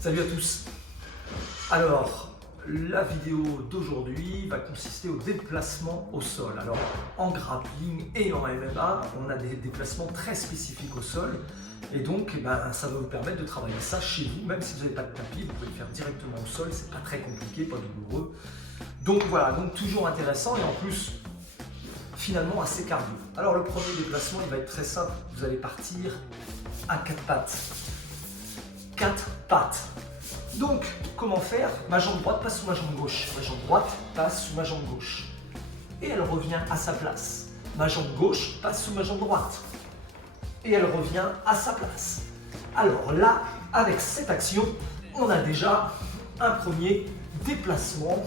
Salut à tous. Alors, la vidéo d'aujourd'hui va consister au déplacement au sol. Alors, en grappling et en MMA, on a des déplacements très spécifiques au sol. Et donc, ça va vous permettre de travailler ça chez vous. Même si vous n'avez pas de tapis, vous pouvez le faire directement au sol. C'est pas très compliqué, pas douloureux. Donc voilà, donc toujours intéressant et en plus, finalement assez cardio. Alors, le premier déplacement, il va être très simple. Vous allez partir à 4 pattes. 4 pattes. Donc, comment faire? Ma jambe droite passe sous ma jambe gauche. Ma jambe droite passe sous ma jambe gauche. Et elle revient à sa place. Ma jambe gauche passe sous ma jambe droite. Et elle revient à sa place. Alors là, avec cette action, on a déjà un premier déplacement.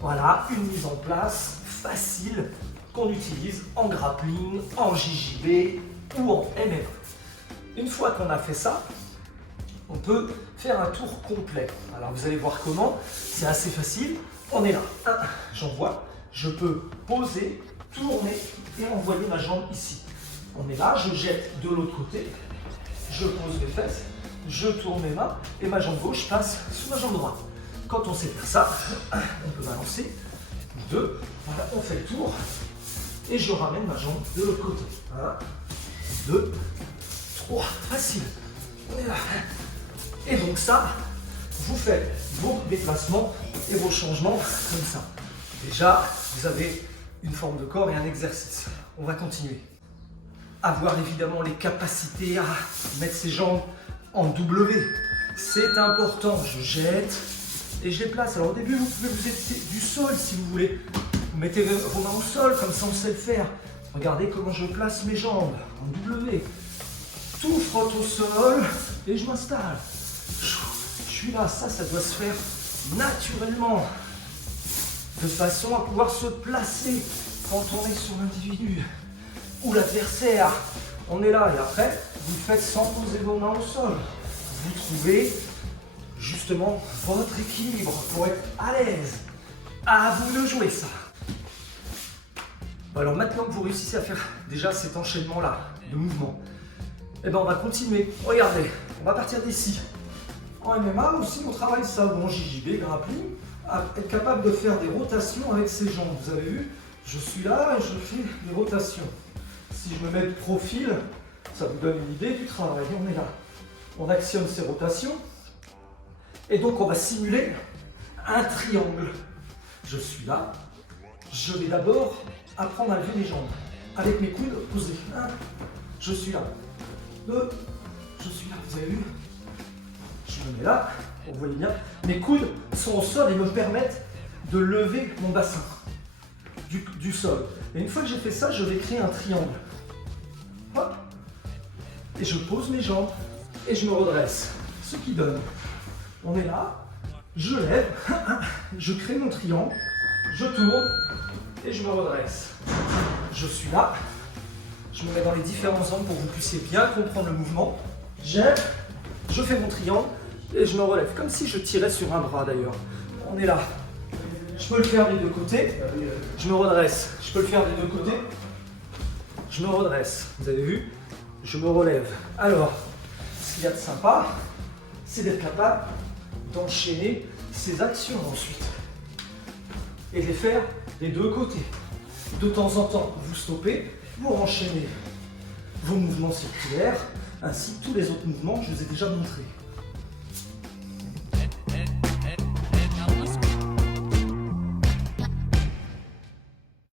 Voilà, une mise en place facile qu'on utilise en grappling, en JJB ou en MMA. Une fois qu'on a fait ça, on peut faire un tour complet. Alors vous allez voir comment, c'est assez facile. On est là, j'envoie, je peux poser, tourner et envoyer ma jambe ici. On est là, je jette de l'autre côté, je pose mes fesses, je tourne mes mains et ma jambe gauche passe sous ma jambe droite. Quand on sait faire ça, on peut balancer, 2, voilà, on fait le tour et je ramène ma jambe de l'autre côté. 1, 2, 3, facile. On est là. Et donc ça, vous faites vos déplacements et vos changements comme ça. Déjà, vous avez une forme de corps et un exercice. On va continuer. Avoir évidemment les capacités à mettre ses jambes en W. C'est important. Je jette et je les place. Alors au début, vous pouvez vous aider du sol si vous voulez. Vous mettez vos mains au sol, comme ça on sait le faire. Regardez comment je place mes jambes en W. Tout frotte au sol et je m'installe. Je suis là, ça doit se faire naturellement, de façon à pouvoir se placer quand on est sur l'individu ou l'adversaire. On est là et après, vous le faites sans poser vos mains au sol. Vous trouvez justement votre équilibre pour être à l'aise. À vous de jouer ça. Alors maintenant que vous réussissez à faire déjà cet enchaînement-là de mouvements, on va continuer. Regardez, on va partir d'ici. En MMA aussi, on travaille ça, ou en JJB, grappling, à être capable de faire des rotations avec ses jambes. Vous avez vu, je suis là et je fais des rotations. Si je me mets de profil, ça vous donne une idée du travail. On est là. On actionne ces rotations. Et donc, on va simuler un triangle. Je suis là. Je vais d'abord apprendre à lever les jambes. Avec mes coudes posés. 1, je suis là. 2, je suis là. Vous avez vu? Je me mets là, vous voyez bien, mes coudes sont au sol et me permettent de lever mon bassin du sol. Et une fois que j'ai fait ça, je vais créer un triangle. Hop. Et je pose mes jambes et je me redresse. Ce qui donne, on est là, je lève, je crée mon triangle, je tourne et je me redresse. Je suis là, je me mets dans les différents angles pour que vous puissiez bien comprendre le mouvement. J'aime, je fais mon triangle. Et je me relève, comme si je tirais sur un bras d'ailleurs. On est là. Je peux le faire des deux côtés. Je me redresse. Je peux le faire des deux côtés. Je me redresse. Vous avez vu? Je me relève. Alors, ce qu'il y a de sympa, c'est d'être capable d'enchaîner ces actions ensuite. Et de les faire des deux côtés. De temps en temps, vous stoppez pour enchaîner vos mouvements circulaires, ainsi que tous les autres mouvements que je vous ai déjà montrés.